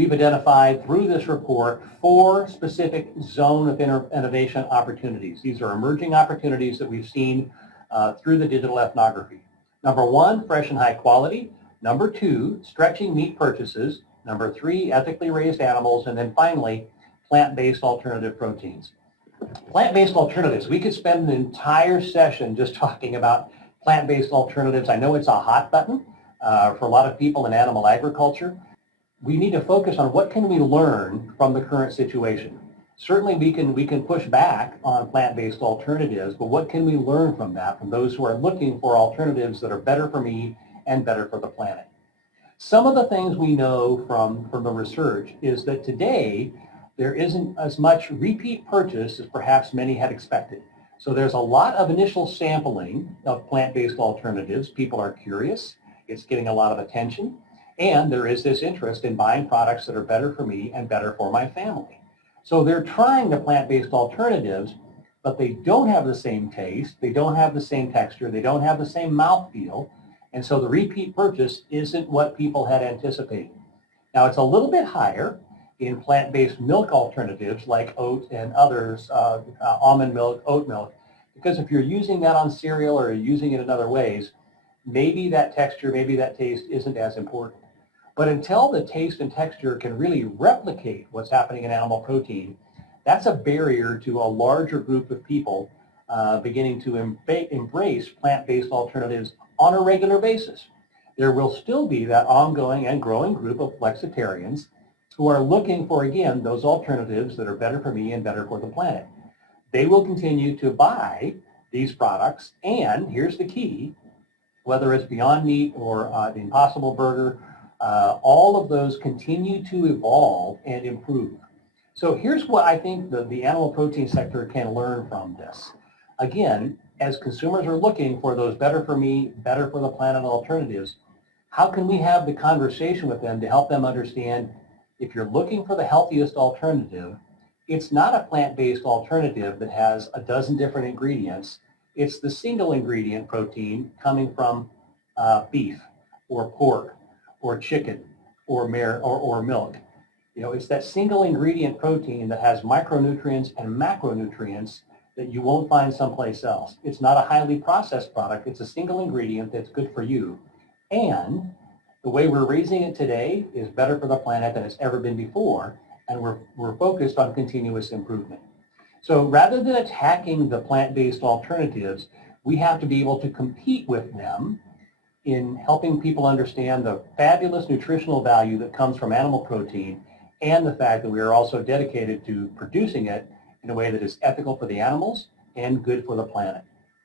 we've identified through this report 4 specific zone of innovation opportunities. These are emerging opportunities that we've seen through the digital ethnography. Number 1, fresh and high quality. Number 2, stretching meat purchases. Number 3, ethically raised animals. And then finally, plant-based alternative proteins. Plant-based alternatives, we could spend an entire session just talking about plant-based alternatives. I know it's a hot button for a lot of people in animal agriculture. We need to focus on what can we learn from the current situation. Certainly we can push back on plant-based alternatives, but what can we learn from that, from those who are looking for alternatives that are better for me and better for the planet? Some of the things we know from the research is that today there isn't as much repeat purchase as perhaps many had expected. So there's a lot of initial sampling of plant-based alternatives. People are curious. It's getting a lot of attention. And there is this interest in buying products that are better for me and better for my family. So they're trying the plant-based alternatives, but they don't have the same taste, they don't have the same texture, they don't have the same mouthfeel, and so the repeat purchase isn't what people had anticipated. Now it's a little bit higher in plant-based milk alternatives like oat and others, almond milk, oat milk, because if you're using that on cereal or you're using it in other ways, maybe that texture, maybe that taste isn't as important. But until the taste and texture can really replicate what's happening in animal protein, that's a barrier to a larger group of people beginning to embrace plant-based alternatives on a regular basis. There will still be that ongoing and growing group of flexitarians who are looking for, again, those alternatives that are better for me and better for the planet. They will continue to buy these products, and here's the key, whether it's Beyond Meat or the Impossible Burger, all of those continue to evolve and improve. So here's what I think the animal protein sector can learn from this. Again, as consumers are looking for those better for me, better for the planet alternatives, how can we have the conversation with them to help them understand if you're looking for the healthiest alternative, it's not a plant-based alternative that has a dozen different ingredients. It's the single ingredient protein coming from beef or pork or chicken or milk. You know, it's that single ingredient protein that has micronutrients and macronutrients that you won't find someplace else. It's not a highly processed product. It's a single ingredient that's good for you. And the way we're raising it today is better for the planet than it's ever been before, and we're focused on continuous improvement. So rather than attacking the plant-based alternatives, we have to be able to compete with them in helping people understand the fabulous nutritional value that comes from animal protein and the fact that we are also dedicated to producing it in a way that is ethical for the animals and good for the planet.